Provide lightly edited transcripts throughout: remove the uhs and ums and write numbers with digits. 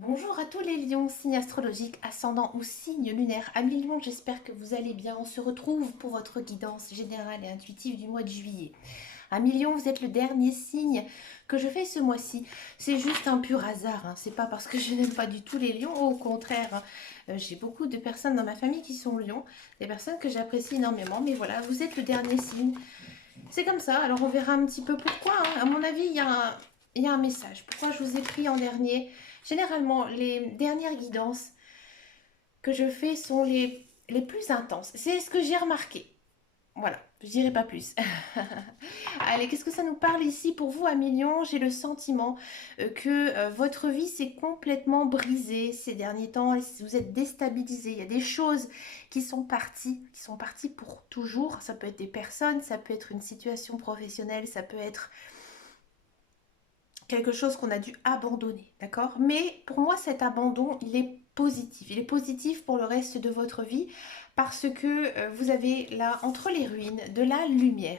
Bonjour à tous les lions, signe astrologique, ascendant ou signe lunaire. Amis lions, j'espère que vous allez bien. On se retrouve pour votre guidance générale et intuitive du mois de juillet. Amis lions, vous êtes le dernier signe que je fais ce mois-ci. C'est juste un pur hasard, hein. C'est pas parce que je n'aime pas du tout les lions, au contraire, hein. J'ai beaucoup de personnes dans ma famille qui sont lions, des personnes que j'apprécie énormément, mais voilà, vous êtes le dernier signe. C'est comme ça, alors on verra un petit peu pourquoi, hein. À mon avis, il y a un message. Pourquoi je vous ai pris en dernier? Généralement, les dernières guidances que je fais sont les plus intenses. C'est ce que j'ai remarqué. Voilà, je dirai pas plus. Allez, qu'est-ce que ça nous parle ici pour vous, à millions? J'ai le sentiment que votre vie s'est complètement brisée ces derniers temps. Vous êtes déstabilisé. Il y a des choses qui sont parties pour toujours. Ça peut être des personnes, ça peut être une situation professionnelle, ça peut être quelque chose qu'on a dû abandonner, d'accord? Mais pour moi, cet abandon, il est positif. Il est positif pour le reste de votre vie parce que vous avez là, entre les ruines, de la lumière.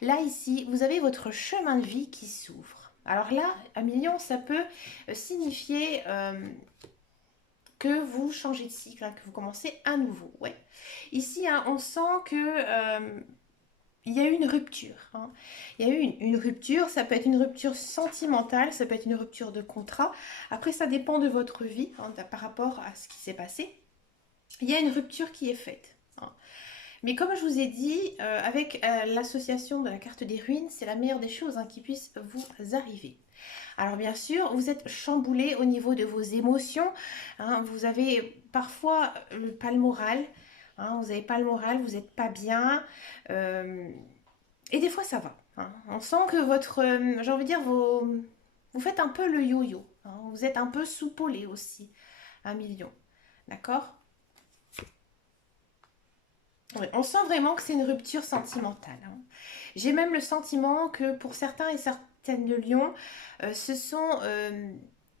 Là, ici, vous avez votre chemin de vie qui s'ouvre. Alors là, à million, ça peut signifier que vous changez de cycle, hein, que vous commencez à nouveau. Ouais. Ici, hein, on sent que il y a eu une rupture, hein. Il y a eu une rupture, ça peut être une rupture sentimentale, ça peut être une rupture de contrat. Après, ça dépend de votre vie, hein, par rapport à ce qui s'est passé. Il y a une rupture qui est faite, hein. Mais comme je vous ai dit, avec l'association de la carte des ruines, c'est la meilleure des choses, hein, qui puisse vous arriver. Alors bien sûr, vous êtes chamboulé au niveau de vos émotions, hein. Vous avez parfois pas le moral, hein, vous n'avez pas le moral, vous n'êtes pas bien. euh, et des fois, ça va, hein. On sent que votre, j'ai envie de dire, vous faites un peu le yo-yo, hein. Vous êtes un peu soupolé aussi, un million. D'accord? Oui, on sent vraiment que c'est une rupture sentimentale, hein. J'ai même le sentiment que pour certains et certaines de Lyon, ce sont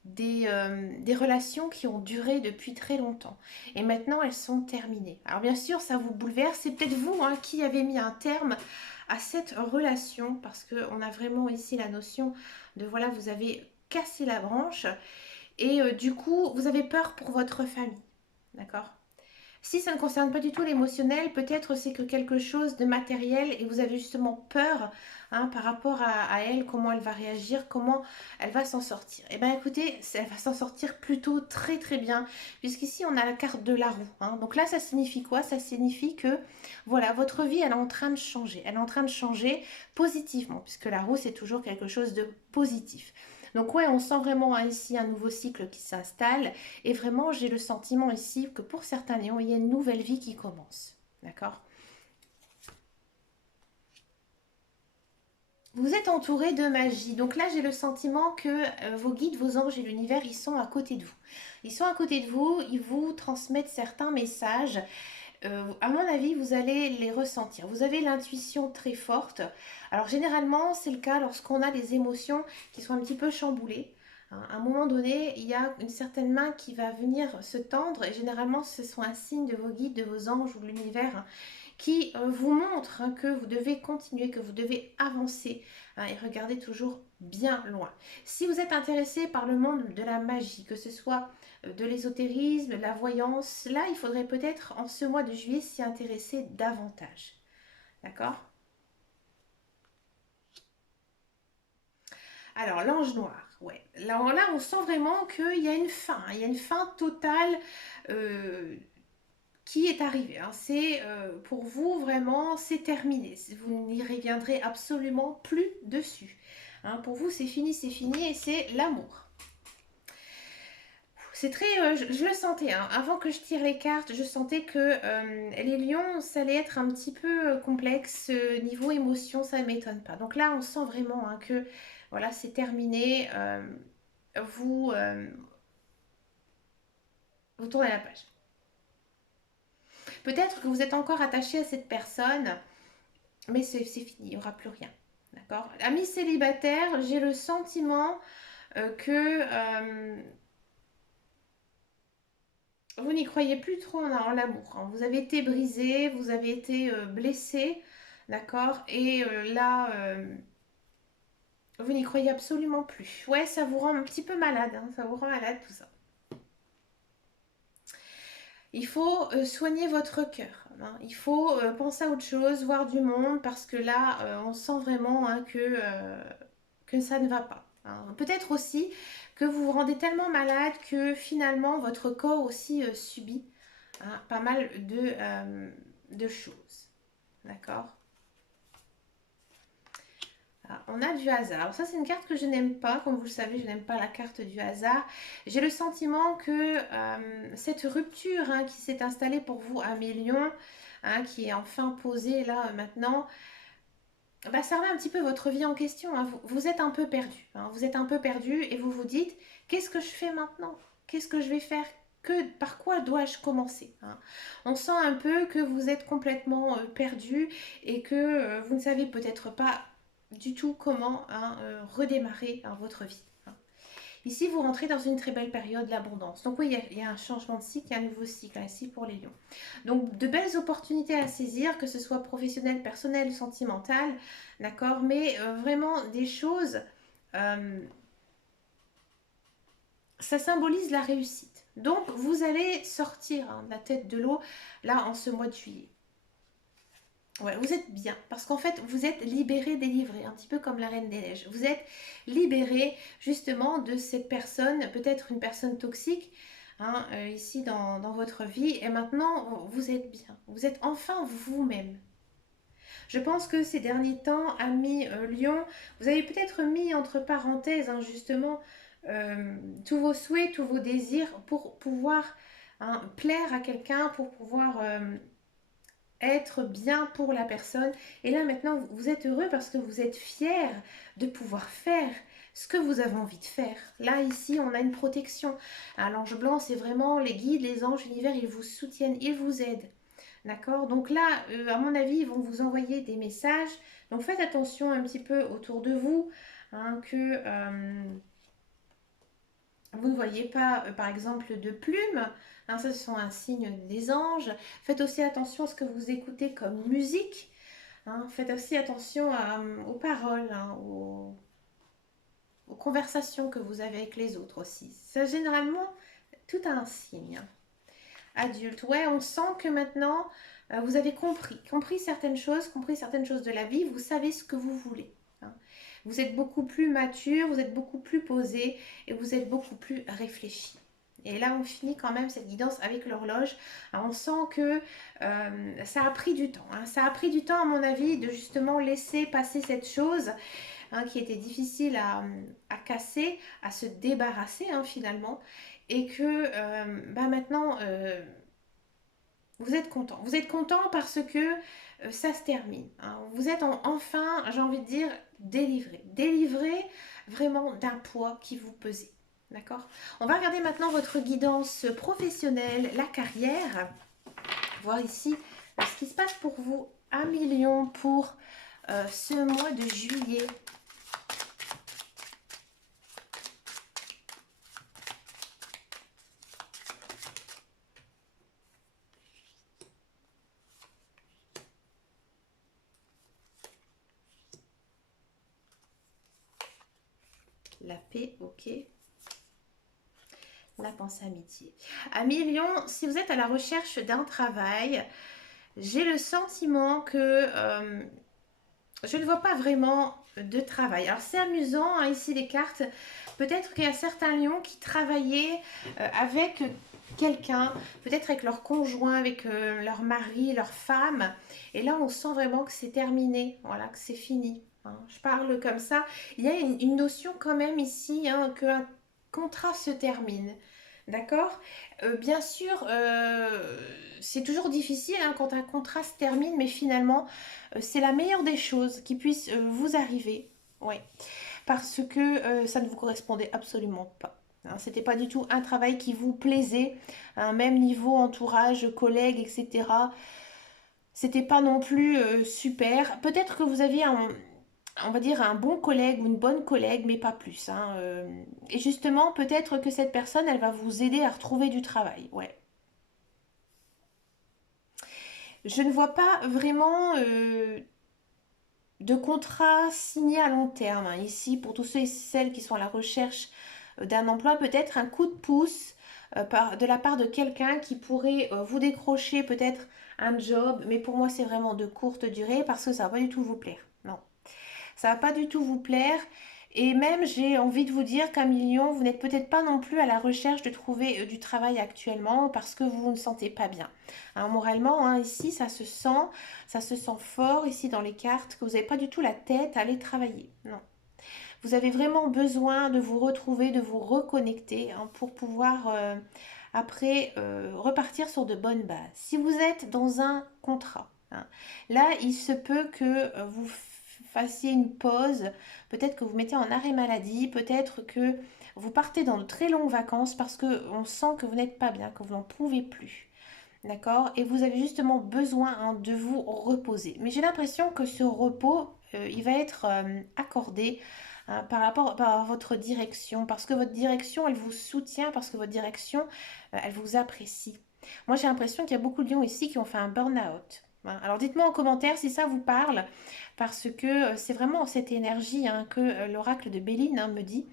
des relations qui ont duré depuis très longtemps. Et maintenant, elles sont terminées. Alors bien sûr, ça vous bouleverse. C'est peut-être vous, hein, qui avez mis un terme à cette relation parce qu'on a vraiment ici la notion de, voilà, vous avez cassé la branche et du coup, vous avez peur pour votre famille. D'accord? Si ça ne concerne pas du tout l'émotionnel, peut-être c'est que quelque chose de matériel et vous avez justement peur, hein, par rapport à elle, comment elle va réagir, comment elle va s'en sortir. Eh bien écoutez, elle va s'en sortir plutôt très très bien, puisqu'ici on a la carte de la roue, hein. Donc là, ça signifie quoi? Ça signifie que voilà, votre vie, elle est en train de changer. Elle est en train de changer positivement, puisque la roue, c'est toujours quelque chose de positif. Donc ouais, on sent vraiment, hein, ici un nouveau cycle qui s'installe. Et vraiment, j'ai le sentiment ici que pour certains lions, il y a une nouvelle vie qui commence. D'accord? Vous êtes entouré de magie. Donc là, j'ai le sentiment que vos guides, vos anges et l'univers, ils sont à côté de vous. Ils sont à côté de vous, ils vous transmettent certains messages. À mon avis, vous allez les ressentir. Vous avez l'intuition très forte. Alors généralement, c'est le cas lorsqu'on a des émotions qui sont un petit peu chamboulées, hein. À un moment donné, il y a une certaine main qui va venir se tendre et généralement, ce sont un signe de vos guides, de vos anges ou de l'univers, hein, qui vous montre, hein, que vous devez continuer, que vous devez avancer, hein, et regarder toujours bien loin. Si vous êtes intéressé par le monde de la magie, que ce soit de l'ésotérisme, de la voyance, là, il faudrait peut-être en ce mois de juillet s'y intéresser davantage. D'accord? Alors, l'ange noir, ouais. Là, on sent vraiment qu'il y a une fin, hein. Il y a une fin totale euh, qui est arrivée, hein. C'est pour vous vraiment, c'est terminé. Vous n'y reviendrez absolument plus dessus, hein. Pour vous, c'est fini et c'est l'amour. C'est très, je le sentais, hein. Avant que je tire les cartes, je sentais que les lions, ça allait être un petit peu complexe. Niveau émotion, ça ne m'étonne pas. Donc là, on sent vraiment, hein, que voilà, c'est terminé. Vous, vous tournez la page. Peut-être que vous êtes encore attaché à cette personne, mais c'est fini, il n'y aura plus rien. D'accord? Amis célibataires, j'ai le sentiment que vous n'y croyez plus trop en l'amour, hein. Vous avez été brisé, vous avez été blessé, d'accord? Et là, vous n'y croyez absolument plus. Ouais, ça vous rend un petit peu malade, hein, ça vous rend malade tout ça. Il faut soigner votre cœur, hein. Il faut penser à autre chose, voir du monde, parce que là, on sent vraiment, hein, que ça ne va pas, hein. Peut-être aussi que vous vous rendez tellement malade que finalement votre corps aussi subit, hein, pas mal de choses. D'accord? Ah, on a du hasard. Alors ça, c'est une carte que je n'aime pas. Comme vous le savez, je n'aime pas la carte du hasard. J'ai le sentiment que cette rupture, hein, qui s'est installée pour vous à Million, hein, qui est enfin posée là maintenant, bah, ça remet un petit peu votre vie en question, hein. Vous êtes un peu perdu, hein. Vous êtes un peu perdu et vous vous dites, qu'est-ce que je fais maintenant? Qu'est-ce que je vais faire? Par quoi dois-je commencer, hein? On sent un peu que vous êtes complètement perdu et que vous ne savez peut-être pas du tout comment, hein, redémarrer, hein, votre vie, hein. Ici, vous rentrez dans une très belle période d'abondance. Donc oui, il y a un changement de cycle, il y a un nouveau cycle, hein, ici pour les lions. Donc de belles opportunités à saisir, que ce soit professionnel, personnel, sentimental, d'accord, mais vraiment des choses, euh, ça symbolise la réussite. Donc vous allez sortir, hein, de la tête de l'eau là en ce mois de juillet. Ouais, vous êtes bien parce qu'en fait vous êtes libéré, délivré, un petit peu comme la Reine des Neiges. Vous êtes libéré justement de cette personne, peut-être une personne toxique, hein, ici dans votre vie, et maintenant vous êtes bien. Vous êtes enfin vous-même. Je pense que ces derniers temps, amis Lion, vous avez peut-être mis entre parenthèses, hein, justement, tous vos souhaits, tous vos désirs pour pouvoir, hein, plaire à quelqu'un, pour pouvoir être bien pour la personne. Et là maintenant, vous êtes heureux parce que vous êtes fier de pouvoir faire ce que vous avez envie de faire. Là, ici, on a une protection. L'ange blanc, c'est vraiment les guides, les anges, l'univers, ils vous soutiennent, ils vous aident. D'accord? Donc là, à mon avis, ils vont vous envoyer des messages. Donc faites attention un petit peu autour de vous, hein, que vous ne voyez pas, par exemple, de plumes. Hein, ça, ce sont un signe des anges. Faites aussi attention à ce que vous écoutez comme musique, hein. Faites aussi attention aux paroles, hein, aux conversations que vous avez avec les autres aussi. Ça, généralement, tout a un signe. Adulte, ouais, on sent que maintenant, vous avez compris certaines choses de la vie, vous savez ce que vous voulez, hein. Vous êtes beaucoup plus mature, vous êtes beaucoup plus posé et vous êtes beaucoup plus réfléchi. Et là, on finit quand même cette guidance avec l'horloge. Alors, on sent que ça a pris du temps, hein. Ça a pris du temps, à mon avis, de justement laisser passer cette chose, hein, qui était difficile à casser, à se débarrasser, hein, finalement. Et que bah maintenant, vous êtes content. Vous êtes content parce que ça se termine, hein. Vous êtes enfin, j'ai envie de dire, délivré. Délivré vraiment d'un poids qui vous pesait. D'accord? On va regarder maintenant votre guidance professionnelle, la carrière. Voir ici ce qui se passe pour vous à Million pour ce mois de juillet. La paix, ok. La pensée amitié. À Million, si vous êtes à la recherche d'un travail, j'ai le sentiment que je ne vois pas vraiment de travail. Alors c'est amusant, hein, ici les cartes. Peut-être qu'il y a certains lions qui travaillaient avec quelqu'un, peut-être avec leur conjoint, avec leur mari, leur femme. Et là, on sent vraiment que c'est terminé, voilà, que c'est fini, hein. Je parle comme ça. Il y a une notion quand même ici, hein, qu'un contrat se termine. D'accord? Bien sûr, c'est toujours difficile, hein, quand un contrat se termine, mais finalement, c'est la meilleure des choses qui puisse vous arriver. Oui, parce que ça ne vous correspondait absolument pas, hein. C'était pas du tout un travail qui vous plaisait, un même niveau entourage, collègues, etc. C'était pas non plus super. Peut-être que vous aviez on va dire un bon collègue ou une bonne collègue, mais pas plus, hein. Et justement, peut-être que cette personne, elle va vous aider à retrouver du travail. Ouais. Je ne vois pas vraiment de contrat signé à long terme, hein, ici, pour tous ceux et celles qui sont à la recherche d'un emploi, peut-être un coup de pouce de la part de quelqu'un qui pourrait vous décrocher peut-être un job, mais pour moi c'est vraiment de courte durée parce que ça va pas du tout vous plaire. Non, ça va pas du tout vous plaire. Et même, j'ai envie de vous dire qu'un million, vous n'êtes peut-être pas non plus à la recherche de trouver du travail actuellement parce que vous ne sentez pas bien. Hein, moralement, hein, ici, ça se sent fort ici dans les cartes que vous n'avez pas du tout la tête à aller travailler. Non. Vous avez vraiment besoin de vous retrouver, de vous reconnecter hein, pour pouvoir après repartir sur de bonnes bases. Si vous êtes dans un contrat, hein, là, il se peut que vous fassiez une pause, peut-être que vous mettez en arrêt maladie, peut-être que vous partez dans de très longues vacances parce que on sent que vous n'êtes pas bien, que vous n'en pouvez plus. D'accord. Et vous avez justement besoin hein, de vous reposer. Mais j'ai l'impression que ce repos, il va être accordé hein, par votre direction. Parce que votre direction, elle vous soutient. Parce que votre direction, elle vous apprécie. Moi, j'ai l'impression qu'il y a beaucoup de lions ici qui ont fait un burn-out. Hein. Alors, dites-moi en commentaire si ça vous parle. Parce que c'est vraiment cette énergie hein, que l'oracle de Béline hein, me dit.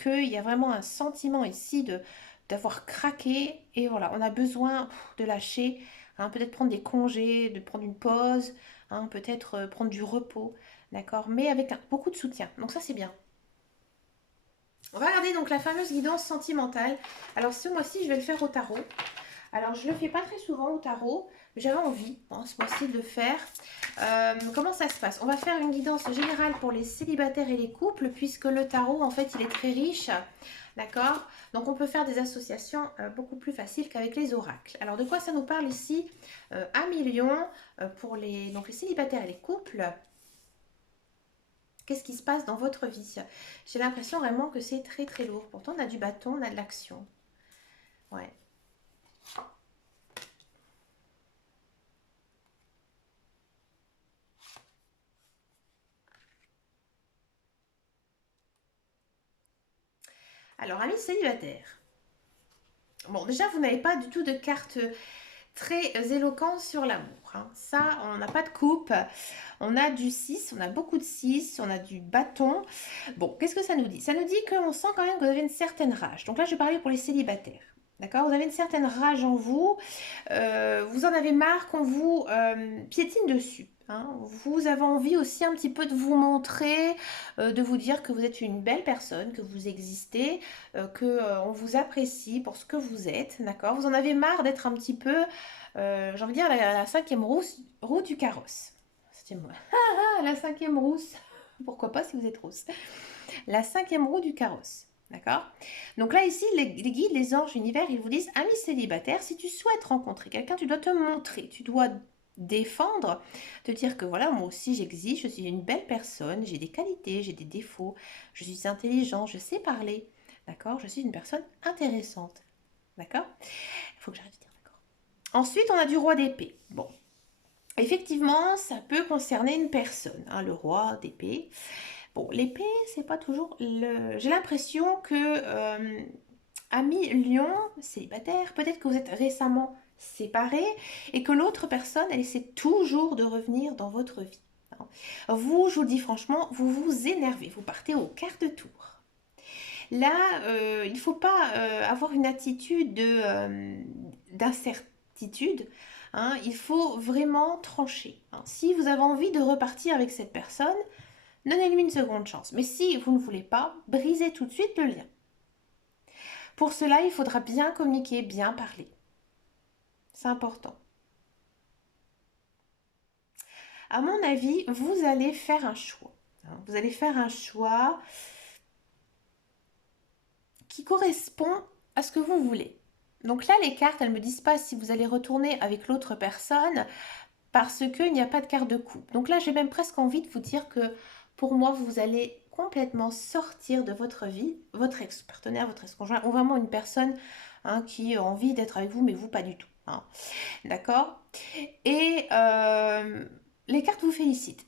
Qu'il y a vraiment un sentiment ici de d'avoir craqué et voilà, on a besoin de lâcher, hein, peut-être prendre des congés, de prendre une pause, hein, peut-être prendre du repos, d'accord, mais avec beaucoup de soutien. Donc ça c'est bien. On va regarder donc la fameuse guidance sentimentale. Alors ce mois-ci, je vais le faire au tarot. Alors je le fais pas très souvent au tarot, mais j'avais envie hein, ce mois-ci de le faire. Comment ça se passe? On va faire une guidance générale pour les célibataires et les couples, puisque le tarot en fait il est très riche. D'accord. Donc on peut faire des associations beaucoup plus faciles qu'avec les oracles. Alors de quoi ça nous parle ici? 1 million pour donc les célibataires et les couples. Qu'est-ce qui se passe dans votre vie? J'ai l'impression vraiment que c'est très très lourd. Pourtant on a du bâton, on a de l'action. Ouais. Alors amis célibataires. Bon déjà vous n'avez pas du tout de carte très éloquent sur l'amour. Hein. Ça, on n'a pas de coupe. On a du 6, on a beaucoup de 6, on a du bâton. Bon, qu'est-ce que ça nous dit? Ça nous dit qu'on sent quand même que vous avez une certaine rage. Donc là, je parlais pour les célibataires. D'accord. Vous avez une certaine rage en vous. Vous en avez marre qu'on vous piétine dessus. Hein. Vous avez envie aussi un petit peu de vous montrer, de vous dire que vous êtes une belle personne, que vous existez, que on vous apprécie pour ce que vous êtes. D'accord. Vous en avez marre d'être un petit peu, j'ai envie de dire, la cinquième roue du carrosse. C'était moi. La cinquième rousse. Pourquoi pas si vous êtes rousse. La cinquième roue du carrosse. D'accord. Donc là, ici, les guides, les anges, l'univers, ils vous disent, ami célibataire, si tu souhaites rencontrer quelqu'un, tu dois te montrer, tu dois défendre, te dire que voilà, moi aussi j'existe, je suis une belle personne, j'ai des qualités, j'ai des défauts, je suis intelligent, je sais parler, d'accord, je suis une personne intéressante, d'accord. Il faut que j'arrête de dire d'accord. Ensuite, on a du roi d'épée. Bon, effectivement, ça peut concerner une personne, hein, le roi d'épée. Bon, l'épée, c'est pas toujours le... J'ai l'impression que, ami lion, célibataire, peut-être que vous êtes récemment séparés et que l'autre personne, elle essaie toujours de revenir dans votre vie. Vous, je vous le dis franchement, vous vous énervez, vous partez au quart de tour. Là, il ne faut pas avoir une attitude d'incertitude. Hein, il faut vraiment trancher. Hein. Si vous avez envie de repartir avec cette personne, donnez-lui une seconde chance. Mais si vous ne voulez pas, brisez tout de suite le lien. Pour cela, il faudra bien communiquer, bien parler. C'est important. À mon avis, vous allez faire un choix. Vous allez faire un choix qui correspond à ce que vous voulez. Donc là, les cartes, elles ne me disent pas si vous allez retourner avec l'autre personne parce qu'il n'y a pas de carte de coupe. Donc là, j'ai même presque envie de vous dire que pour moi, vous allez complètement sortir de votre vie, votre ex-partenaire, votre ex-conjoint, ou vraiment une personne hein, qui a envie d'être avec vous, mais vous, pas du tout. Hein. D'accord. Et les cartes vous félicitent.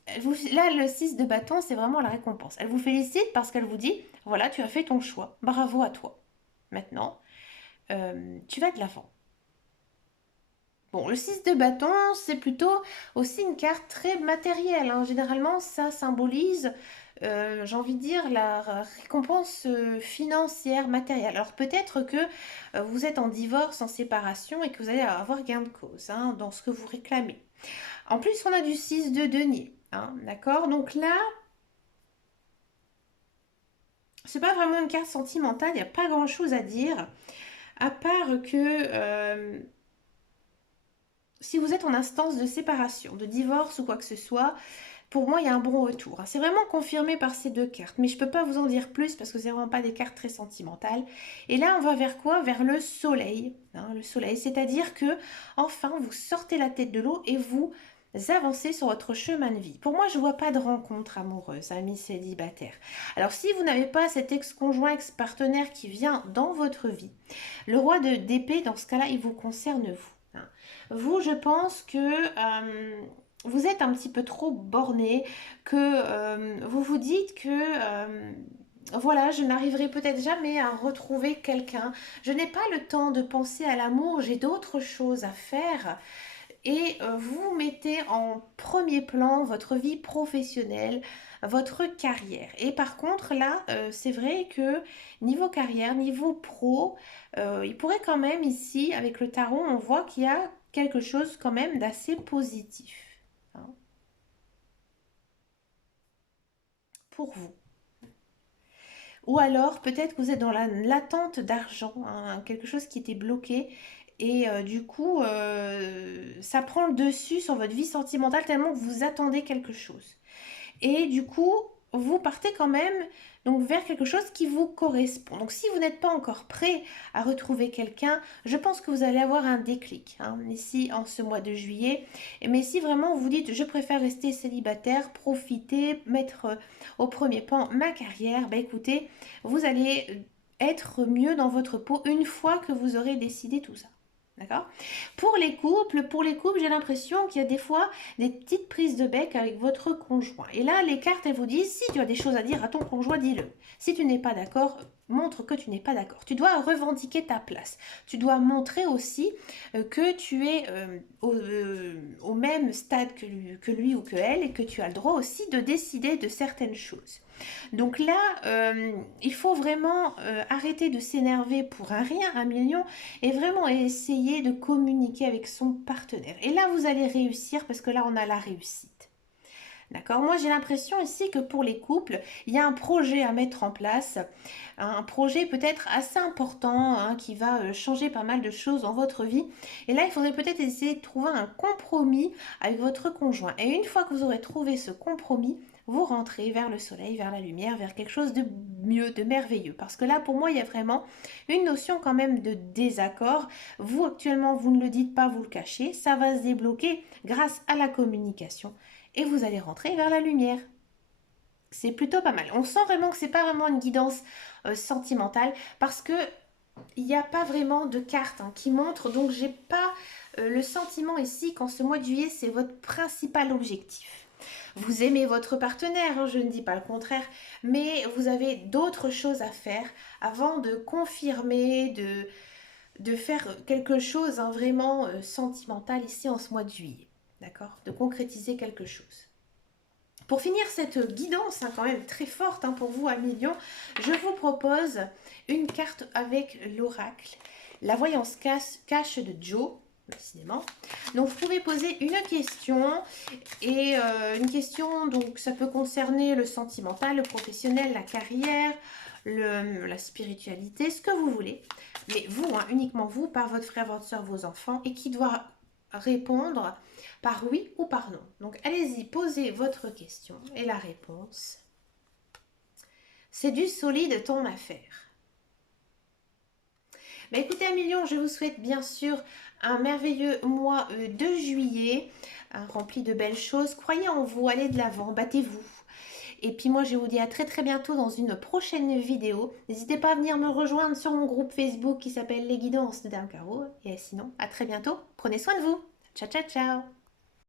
Là, le 6 de bâton, c'est vraiment la récompense. Elle vous félicite parce qu'elle vous dit, voilà, tu as fait ton choix. Bravo à toi. Maintenant, tu vas de l'avant. Bon, le 6 de bâton, c'est plutôt aussi une carte très matérielle, hein. Généralement, ça symbolise, j'ai envie de dire, la récompense financière, matérielle. Alors peut-être que vous êtes en divorce, en séparation et que vous allez avoir gain de cause, hein, dans ce que vous réclamez. En plus, on a du 6 de denier, hein, d'accord? Donc là, c'est pas vraiment une carte sentimentale, il n'y a pas grand-chose à dire, à part que si vous êtes en instance de séparation, de divorce ou quoi que ce soit, pour moi, il y a un bon retour. C'est vraiment confirmé par ces deux cartes, mais je ne peux pas vous en dire plus parce que c'est vraiment pas des cartes très sentimentales. Et là, on va vers quoi? Vers le soleil, hein, le soleil, c'est-à-dire que enfin, vous sortez la tête de l'eau et vous avancez sur votre chemin de vie. Pour moi, je ne vois pas de rencontre amoureuse, amis célibataires. Alors, si vous n'avez pas cet ex-conjoint, ex-partenaire qui vient dans votre vie, le roi d'épée, dans ce cas-là, il vous concerne vous, hein. Vous, je pense que vous êtes un petit peu trop borné, que vous vous dites que voilà, je n'arriverai peut-être jamais à retrouver quelqu'un. Je n'ai pas le temps de penser à l'amour, j'ai d'autres choses à faire. Et vous mettez en premier plan votre vie professionnelle, votre carrière. Et par contre, là, c'est vrai que niveau carrière, niveau pro, il pourrait quand même ici, avec le tarot, on voit qu'il y a quelque chose quand même d'assez positif, hein, pour vous. Ou alors, peut-être que vous êtes dans l'attente d'argent, hein, quelque chose qui était bloqué. Et du coup, ça prend le dessus sur votre vie sentimentale tellement que vous attendez quelque chose. Et du coup, vous partez quand même donc vers quelque chose qui vous correspond. Donc si vous n'êtes pas encore prêt à retrouver quelqu'un, je pense que vous allez avoir un déclic, hein, ici en ce mois de juillet. Mais si vraiment vous dites je préfère rester célibataire, profiter, mettre au premier plan ma carrière, bah écoutez, vous allez être mieux dans votre peau une fois que vous aurez décidé tout ça. D'accord? Pour les couples, j'ai l'impression qu'il y a des fois des petites prises de bec avec votre conjoint. Et là, les cartes, elles vous disent, si tu as des choses à dire à ton conjoint, dis-le. Si tu n'es pas d'accord, montre que tu n'es pas d'accord. Tu dois revendiquer ta place. Tu dois montrer aussi que tu es au même stade que lui ou que elle et que tu as le droit aussi de décider de certaines choses. Donc là, il faut vraiment arrêter de s'énerver pour un rien, un million, et vraiment essayer de communiquer avec son partenaire. Et là, vous allez réussir parce que là, on a la réussite. D'accord? Moi, j'ai l'impression ici que pour les couples, il y a un projet à mettre en place, un projet peut-être assez important, hein, qui va changer pas mal de choses dans votre vie. Et là, il faudrait peut-être essayer de trouver un compromis avec votre conjoint. Et une fois que vous aurez trouvé ce compromis, vous rentrez vers le soleil, vers la lumière, vers quelque chose de mieux, de merveilleux. Parce que là, pour moi, il y a vraiment une notion quand même de désaccord. Vous, actuellement, vous ne le dites pas, vous le cachez. Ça va se débloquer grâce à la communication et vous allez rentrer vers la lumière. C'est plutôt pas mal. On sent vraiment que c'est pas vraiment une guidance sentimentale parce que il n'y a pas vraiment de carte, hein, qui montre, donc j'ai pas le sentiment ici qu'en ce mois de juillet c'est votre principal objectif. Vous aimez votre partenaire, hein, je ne dis pas le contraire, mais vous avez d'autres choses à faire avant de confirmer, de faire quelque chose, hein, vraiment sentimental ici en ce mois de juillet. D'accord? De concrétiser quelque chose. Pour finir cette guidance, hein, quand même très forte, hein, pour vous à million, je vous propose une carte avec l'oracle, la voyance cache de Joe, décidément. Donc vous pouvez poser une question, et une question, donc ça peut concerner le sentimental, le professionnel, la carrière, la spiritualité, ce que vous voulez. Mais vous, hein, uniquement vous, par votre frère, votre soeur, vos enfants, et qui doit répondre par oui ou par non. Donc allez-y, posez votre question et la réponse. C'est du solide ton affaire. Bah écoutez, Million, je vous souhaite bien sûr un merveilleux mois de juillet, rempli de belles choses. Croyez en vous, allez de l'avant, battez-vous. Et puis moi, je vous dis à très très bientôt dans une prochaine vidéo. N'hésitez pas à venir me rejoindre sur mon groupe Facebook qui s'appelle Les Guidances de Dame Caro. Et sinon, à très bientôt. Prenez soin de vous. Ciao, ciao, ciao.